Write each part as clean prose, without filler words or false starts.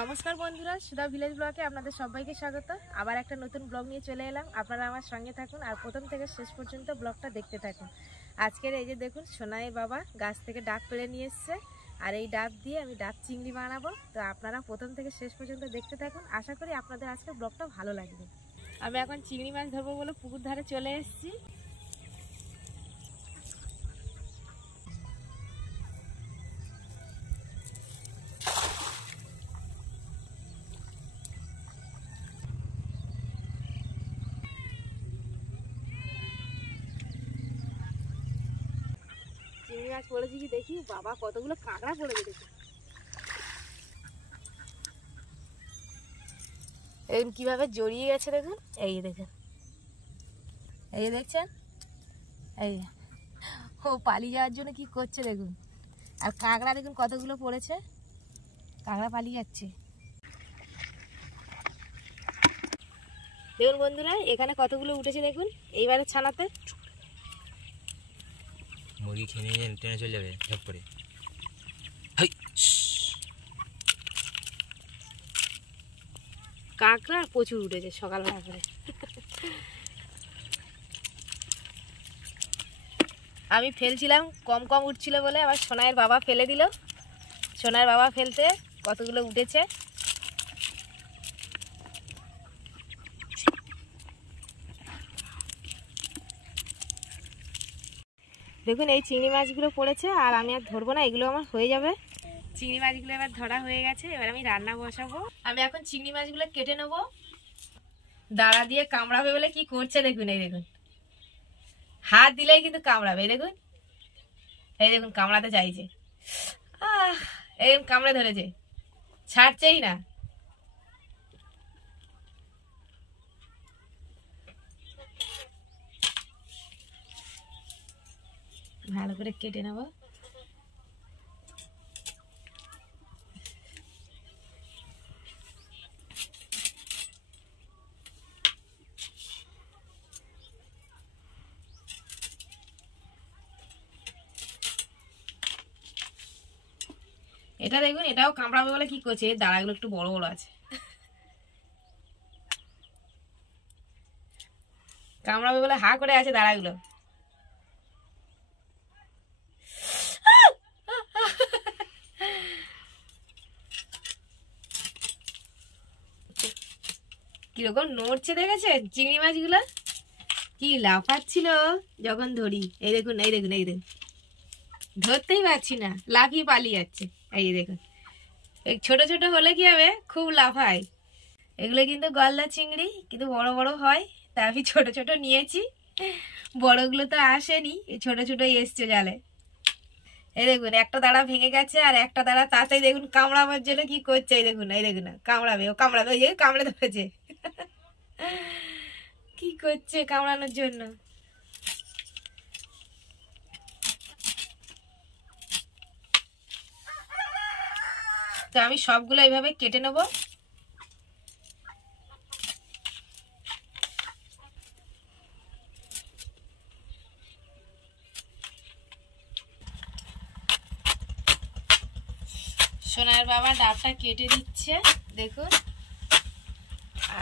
নমস্কার বন্ধুরা, সুধা ভিলেজ ব্লগে আপনাদের সবাইকে স্বাগত। আবার একটা নতুন ব্লগ নিয়ে চলে এলাম। আপনারা আমার সঙ্গে থাকুন আর প্রথম থেকে শেষ পর্যন্ত ব্লগটা দেখতে থাকুন। আজকের এই যে দেখুন, সোনাইয়ের বাবা গাছ থেকে ডাব পেড়ে নিয়ে এসছে, আর এই ডাব দিয়ে আমি ডাব চিংড়ি বানাবো। তো আপনারা প্রথম থেকে শেষ পর্যন্ত দেখতে থাকুন, আশা করি আপনাদের আজকের ব্লগটা ভালো লাগবে। আমি এখন চিংড়ি মাছ ধরবো বলে পুকুর ধারে চলে এসেছি। চিংড়ি মাছ পড়েছি কি দেখি, বাবা কতগুলো কাঁকড়া পড়েছে দেখি। দেখুন কিভাবে জড়িয়ে গেছে, দেখুন এই দেখুন, এই দেখছেন, এই ও পালিয়ে যাওয়ার জন্য কি করছে দেখুন। আর কাঁকড়া দেখুন কতগুলো পড়েছে, কাঁকড়া পালিয়ে যাচ্ছে। দেখুন বন্ধুরা, এখানে কতগুলো উঠেছে দেখুন। এইবারে ছানাতে মুরগি খেয়ে নিয়ে টেনে চলে যাবে ঝপ করে। কাঁকড়া প্রচুর উঠেছে সকালবেলা করে। আমি ফেলছিলাম, কম কম উঠছিল বলে আবার সোনাইয়ের বাবা ফেলে দিল। সোনাইয়ের বাবা ফেলতে কতগুলো উঠেছে। দেখুন এই চিংড়ি মাছগুলো পড়েছে, আর আমি আর ধরবো না, এগুলো আমার হয়ে যাবে। চিংড়ি মাছগুলো এবার ধরা হয়ে গেছে, এবার আমি রান্না বসাবো। আমি এখন চিংড়ি মাছগুলো কেটে নেবো। দাঁড়া দিয়ে কামড়াবে বলে কি করছে দেখুন, এই দেখুন, হাত দিলেই কিন্তু কামড়াবে। এই দেখুন, এই দেখুন কামড়াতে চাইছে, এই কামড়ে ধরেছে, ছাড়ছেই না। ভালো করে কেটে নেবো। এটা দেখুন, এটাও কামড়াবে বলে কি করছে, দাঁড়াগুলো একটু বড় বড় আছে। কামড়াবে বলে হা করে আছে দাঁড়াগুলো। কিরকম নড়ছে দেখেছেন চিংড়ি মাছগুলো, কি লাফাচ্ছিল যখন ধরি। এই দেখুন, এই দেখুন, এই দেখুন, ধরতেই পারছি না, লাফিয়ে পালিয়ে যাচ্ছে। এই দেখুন, এই ছোট ছোট হলে কি হবে, খুব লাফায়। এগুলো কিন্তু গলদা চিংড়ি, কিন্তু বড় বড় হয়, তা আমি ছোট ছোট নিয়েছি। বড়গুলো তো আসেনি, ছোট ছোটই এসছে জালে। এই দেখুন একটা দাঁড়া ভেঙে গেছে, আর একটা দাঁড়া তাতেই দেখুন কামড়াবার জন্য কি করছে। এই দেখুন, এই দেখুন, কামড়াবে, ও কামড়াবে, ওই যে কামড়ে ধরেছে। কি করছে কামড়ানোর জন্য। তো আমি সবগুলো এইভাবে কেটে নেব। সোনার বাবা ডাবটা কেটে দিচ্ছে দেখুন।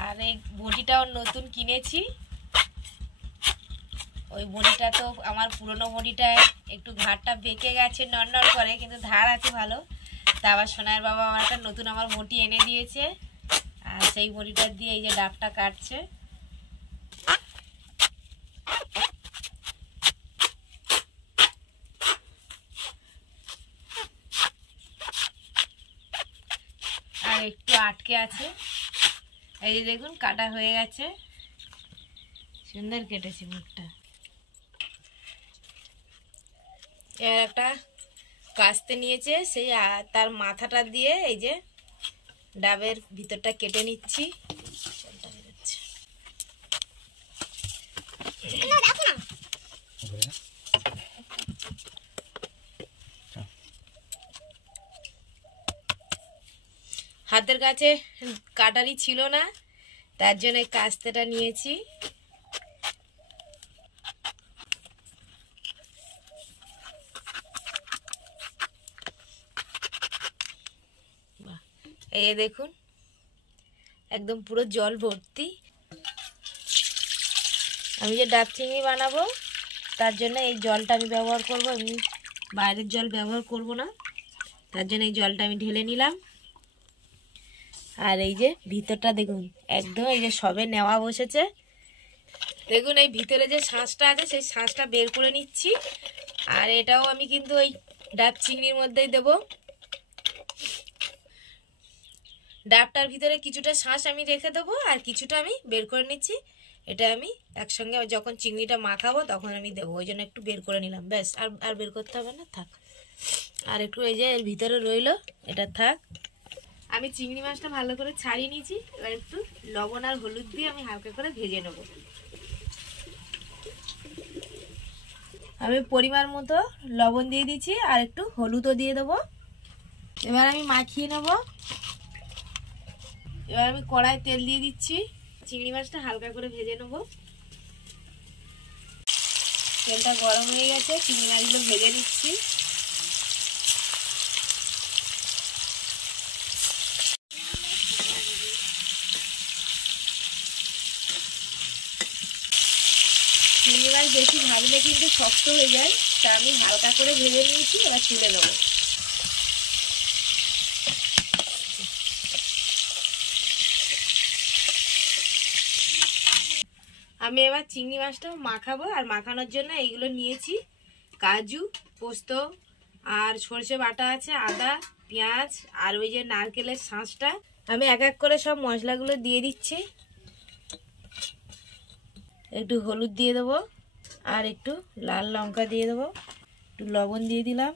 আর এই বটিটাও নতুন কিনেছি। ওই বটিটা তো আমার পুরনো বটিটা একটু ঘাটটা বেঁকে গেছে, নড়নড় করে, কিন্তু ধার আছে ভালো। তা আবার সোনার বাবা আমার একটা নতুন আমার বটি এনে দিয়েছে, আর সেই বটিটা দিয়ে এই যে ডাবটা কাটছে। আর একটু আটকে আছে, এই যে দেখুন কাটা হয়ে গেছে, সুন্দর কেটেছি মুখটা। এর একটা কাস্তে নিয়েছে, সেই তার মাথাটা দিয়ে এই যে ডাবের ভিতরটা কেটে নিচ্ছি। হাতের কাছে কাটারি ছিল না, তার জন্য কাস্তেটা নিয়েছি। এই দেখুন একদম পুরো জল ভর্তি। আমি যে ডাব চিংড়ি বানাবো তার জন্য এই জলটা আমি ব্যবহার করব, এমনি বাইরের জল ব্যবহার করব না। তার জন্য এই জলটা আমি ঢেলে নিলাম। আর এই যে ভিতরটা দেখুন একদম এই যে সবে নেওয়া বসেছে। দেখুন এই ভিতরে যে শাঁসটা আছে সেই শাঁসটা বের করে নিচ্ছি। আর এটাও আমি কিন্তু ওই ডাব চিংড়ির মধ্যেই দেব। ডাবটার ভিতরে কিছুটা শাঁস আমি রেখে দেবো আর কিছুটা আমি বের করে নিচ্ছি। এটা আমি একসঙ্গে যখন চিংড়িটা মাখাবো তখন আমি দেবো, ওই জন্য একটু বের করে নিলাম। ব্যাস, আর বের করতে হবে না, থাক। আর একটু এই যে এর ভিতরে রইলো, এটা থাক। আমি চিংড়ি মাছটা ভালো করে ছাড়িয়ে নিয়েছি। এবার একটু লবণ আর হলুদ দিয়ে আমি হালকা করে ভেজে নেব। আমি পরিমাণ মতো লবণ দিয়ে দিচ্ছি আর একটু হলুদও দিয়ে দেবো। এবার আমি মাখিয়ে নেব। এবার আমি কড়াই তেল দিয়ে দিচ্ছি, চিংড়ি মাছটা হালকা করে ভেজে নেব। তেলটা গরম হয়ে গেছে, চিংড়ি মাছগুলো ভেজে নিচ্ছি। চিংড়ি মাছ বেশি ভাজলে কিন্তু শক্ত হয়ে যায়, তা আমি হালকা করে ভেজে নিয়েছি। এবার তুলে নেব। আমি এবার চিংড়ি মাছটা মাখাবো, আর মাখানোর জন্য এইগুলো নিয়েছি। কাজু, পোস্ত আর সরষে বাটা আছে, আদা, পেঁয়াজ আর ওই যে নারকেলের শাঁসটা। আমি এক এক করে সব মশলাগুলো দিয়ে দিচ্ছি। একটু হলুদ দিয়ে দেবো আর একটু লাল লঙ্কা দিয়ে দেবো, একটু লবণ দিয়ে দিলাম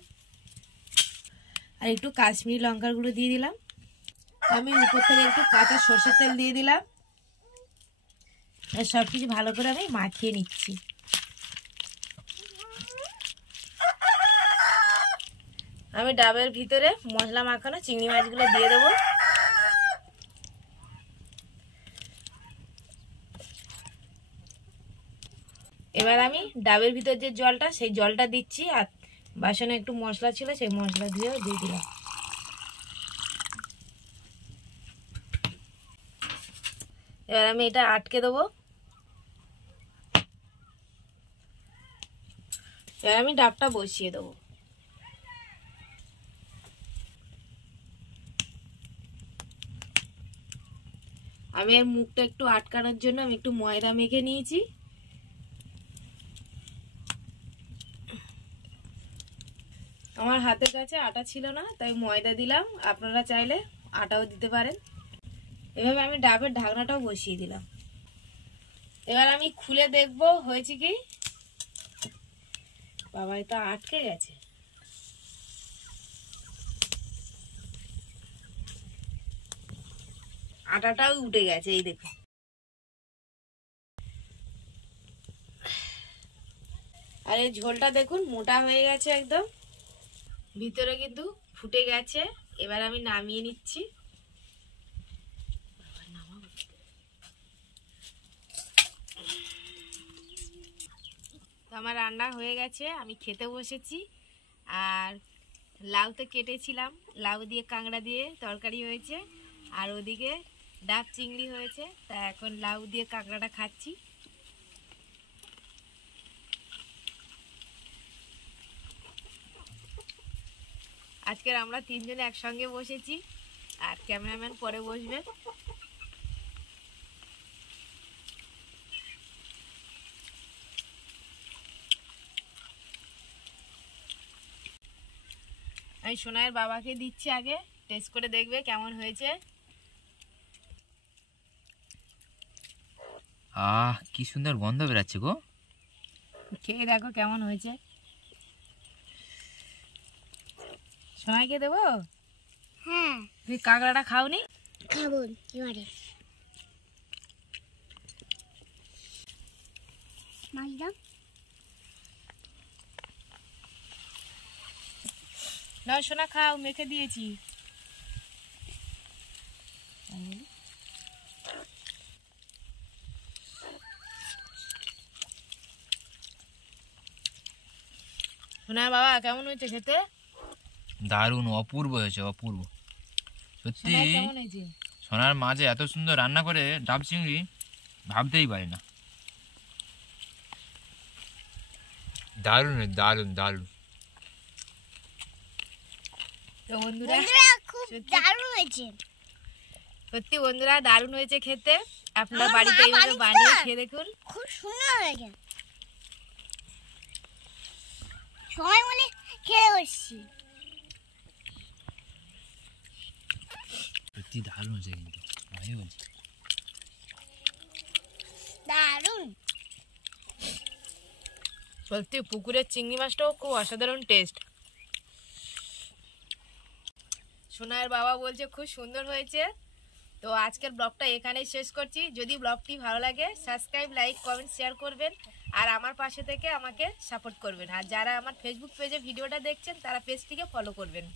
আর একটু কাশ্মীরি লঙ্কার গুঁড়ো দিয়ে দিলাম। আমি উপর থেকে একটু কাঁচা সরষের তেল দিয়ে দিলাম। আর সব কিছু ভালো করে আমি মাখিয়ে নিচ্ছি। আমি ডাবের ভিতরে মশলা মাখানো চিংড়ি মাছগুলো দিয়ে দেবো। এবার আমি ডাবের ভিতর যে জলটা সেই জলটা দিচ্ছি, আর বাসনে একটু মশলা ছিল সেই মশলা দিয়েও দিয়ে দিলাম। এবার আমি এটা আটকে দেবো। এবার আমি ডাবটা বসিয়ে দেবো। আমি এর মুখটা একটু আটকানোর জন্য আমি একটু ময়দা মেখে নিয়েছি। আমার হাতের কাছে আটা ছিল না, তাই ময়দা দিলাম। আপনারা চাইলে আটাও দিতে পারেন। এভাবে আমি ডাবের ঢাকনাটাও বসিয়ে দিলাম। এবার আমি খুলে দেখব হয়েছে কি। বাবা, এটা আটকে গেছে। আটাটাও উঠে গেছে, এই দেখুন। আর এই ঝোলটা দেখুন মোটা হয়ে গেছে একদম, ভিতরে কিন্তু ফুটে গেছে। এবার আমি নামিয়ে নিচ্ছি। আমার রান্না হয়ে গেছে, আমি খেতে বসেছি। আর লাউ তো কেটেছিলাম, লাউ দিয়ে কাঁকড়া দিয়ে তরকারি হয়েছে, আর ওদিকে ডাব চিংড়ি হয়েছে। তা এখন লাউ দিয়ে কাঁকড়াটা খাচ্ছি। আজকের আমরা তিনজনে একসঙ্গে বসেছি, আর ক্যামেরাম্যান পরে বসবে। আমি সোনাইয়ের বাবাকে দিচ্ছি, আগে টেস্ট করে দেখবে কেমন হয়েছে। কি সুন্দর গন্ধ বেরাচ্ছে গো। খেয়ে দেখো কেমন হয়েছে। সোনাইকে দেবো? হ্যাঁ, তুই কাঁকড়াটা খাওনি? খাবো এবারে। মাছটা নাও সোনা, খাও, মেখে দিয়েছি। সোনার বাবা কেমন হয়েছে খেতে? দারুণ, অপূর্ব হয়েছে, অপূর্ব। সত্যি সোনাই কেমন হয়েছে? সোনার মাঝে এত সুন্দর রান্না করে ডাব চিংড়ি ভাবতেই পারি না। দারুণ দারুণ দারুণ। তো বন্ধুরা বন্ধুরা খুব সত্যি- দারুণ হয়েছে। সত্যি বন্ধুরা দারুণ হয়েছে খেতে। আপনারা আমার বাড়িতে মা এইভাবে বানিয়েছে। বানিয়ে খেয়ে দেখুন। খুব সুন্দর হয়েছে। সময় মনে খেয়ে বসছি। সত্যি দারুণ হয়েছে কিন্তু আমি বলছি। দারুণ। সত্যি পুকুরের চিংড়ি মাছটাও খুব অসাধারণ টেস্ট। সোনার বাবা বলছে খুব সুন্দর হয়েছে। তো আজকের ব্লগটা এখানেই শেষ করছি। যদি ব্লগটি ভালো লাগে সাবস্ক্রাইব, লাইক, কমেন্ট, শেয়ার করবেন আর আমার পাশে থেকে আমাকে সাপোর্ট করবেন। আর যারা আমার ফেসবুক পেজে ভিডিওটা দেখছেন তারা পেজটিকে ফলো করবেন।